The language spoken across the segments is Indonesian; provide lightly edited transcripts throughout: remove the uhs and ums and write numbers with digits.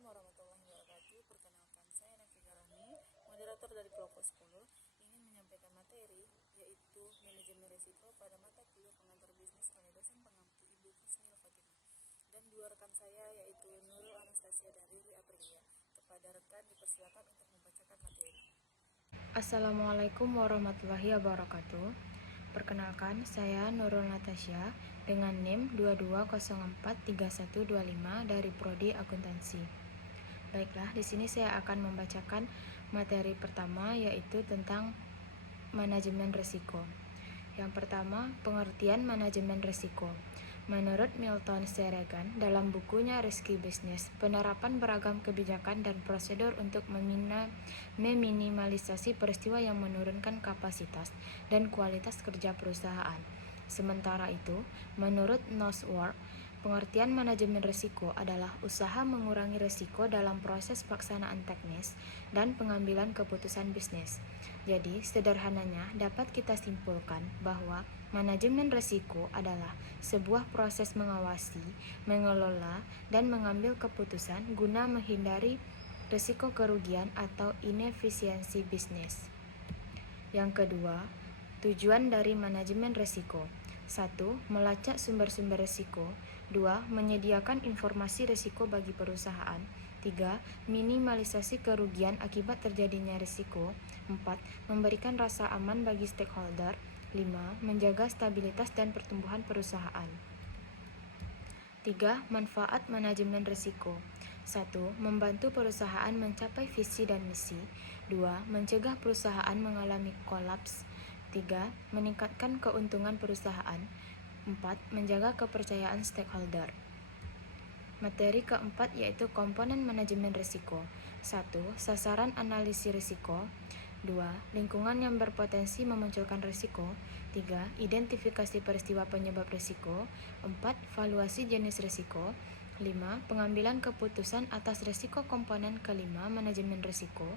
Assalamualaikum warahmatullahi wabarakatuh. Perkenalkan, saya Nafika Rahmi, moderator dari kelompok 10, ingin menyampaikan materi yaitu manajemen risiko pada mata kuliah pengantar bisnis oleh dosen pengampu Ibu Husnil Fatimah dan dua rekan saya yaitu Nurul Anastasia dan Riri Aprilia. Kepada rekan dipersilakan untuk membacakan materi. Assalamualaikum warahmatullahi wabarakatuh. Perkenalkan, saya Nurul Natasha dengan NIM 22043125 dari Prodi Akuntansi. Baiklah, di sini saya akan membacakan materi pertama yaitu tentang manajemen risiko. Yang pertama, pengertian manajemen risiko. Menurut Milton Seregan, dalam bukunya Risky Business, penerapan beragam kebijakan dan prosedur untuk meminimalisasi peristiwa yang menurunkan kapasitas dan kualitas kerja perusahaan. Sementara itu, menurut Nosworth, pengertian manajemen risiko adalah usaha mengurangi risiko dalam proses pelaksanaan teknis dan pengambilan keputusan bisnis. Jadi, sederhananya dapat kita simpulkan bahwa manajemen risiko adalah sebuah proses mengawasi, mengelola, dan mengambil keputusan guna menghindari risiko kerugian atau inefisiensi bisnis. Yang kedua, tujuan dari manajemen risiko. 1. Melacak sumber-sumber risiko. 2. Menyediakan informasi risiko bagi perusahaan. 3. Minimalisasi kerugian akibat terjadinya risiko. 4. Memberikan rasa aman bagi stakeholder. 5. Menjaga stabilitas dan pertumbuhan perusahaan. 3. Manfaat manajemen risiko. 1. Membantu perusahaan mencapai visi dan misi. 2. Mencegah perusahaan mengalami kolaps. 3. Meningkatkan keuntungan perusahaan. 4. Menjaga kepercayaan stakeholder. Materi keempat yaitu komponen manajemen risiko. 1. Sasaran analisis risiko. 2. Lingkungan yang berpotensi memunculkan risiko. 3. Identifikasi peristiwa penyebab risiko. 4. Valuasi jenis risiko. 5. Pengambilan keputusan atas risiko komponen kelima manajemen risiko.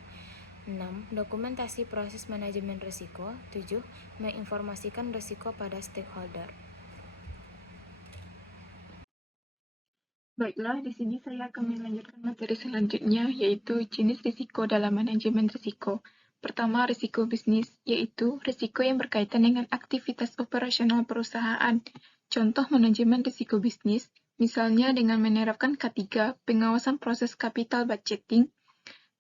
6. Dokumentasi proses manajemen risiko. 7. Menginformasikan risiko pada stakeholder. Baiklah, di sini saya akan melanjutkan materi selanjutnya, yaitu jenis risiko dalam manajemen risiko. Pertama, risiko bisnis, yaitu risiko yang berkaitan dengan aktivitas operasional perusahaan. Contoh manajemen risiko bisnis, misalnya dengan menerapkan K3, pengawasan proses capital budgeting,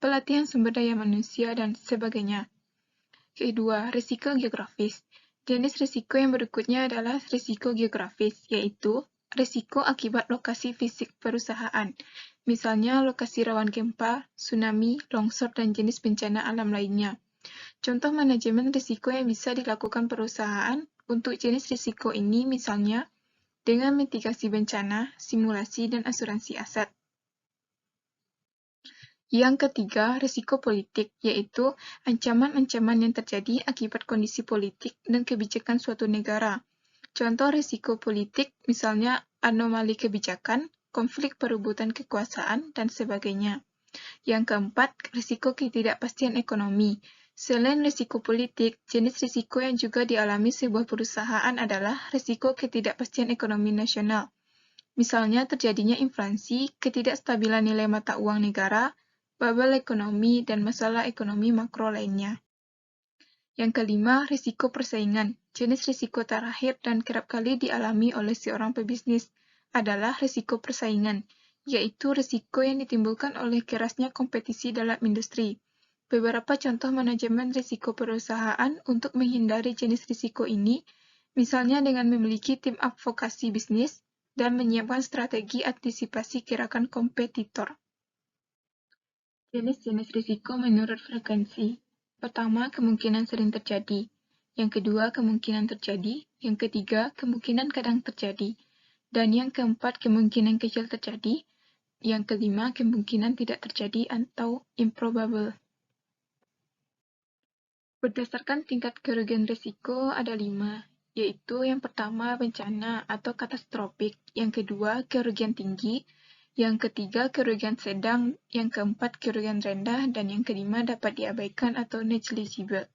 pelatihan sumber daya manusia, dan sebagainya. Kedua, risiko geografis. Jenis risiko yang berikutnya adalah risiko geografis, yaitu risiko akibat lokasi fisik perusahaan, misalnya lokasi rawan gempa, tsunami, longsor, dan jenis bencana alam lainnya. Contoh manajemen risiko yang bisa dilakukan perusahaan untuk jenis risiko ini misalnya dengan mitigasi bencana, simulasi, dan asuransi aset. Yang ketiga, risiko politik, yaitu ancaman-ancaman yang terjadi akibat kondisi politik dan kebijakan suatu negara. Contoh risiko politik, misalnya anomali kebijakan, konflik perebutan kekuasaan, dan sebagainya. Yang keempat, risiko ketidakpastian ekonomi. Selain risiko politik, jenis risiko yang juga dialami sebuah perusahaan adalah risiko ketidakpastian ekonomi nasional. Misalnya terjadinya inflasi, ketidakstabilan nilai mata uang negara, bubble ekonomi, dan masalah ekonomi makro lainnya. Yang kelima, risiko persaingan. Jenis risiko terakhir dan kerap kali dialami oleh seorang pebisnis adalah risiko persaingan, yaitu risiko yang ditimbulkan oleh kerasnya kompetisi dalam industri. Beberapa contoh manajemen risiko perusahaan untuk menghindari jenis risiko ini, misalnya dengan memiliki tim advokasi bisnis dan menyiapkan strategi antisipasi gerakan kompetitor. Jenis-jenis risiko menurut frekuensi. Pertama, kemungkinan sering terjadi. Yang kedua, kemungkinan terjadi. Yang ketiga, kemungkinan kadang terjadi. Dan yang keempat, kemungkinan kecil terjadi. Yang kelima, kemungkinan tidak terjadi atau improbable. Berdasarkan tingkat kerugian risiko ada 5, yaitu yang pertama bencana atau katastrofik, yang kedua kerugian tinggi, yang ketiga kerugian sedang, yang keempat kerugian rendah, dan yang kelima dapat diabaikan atau negligible.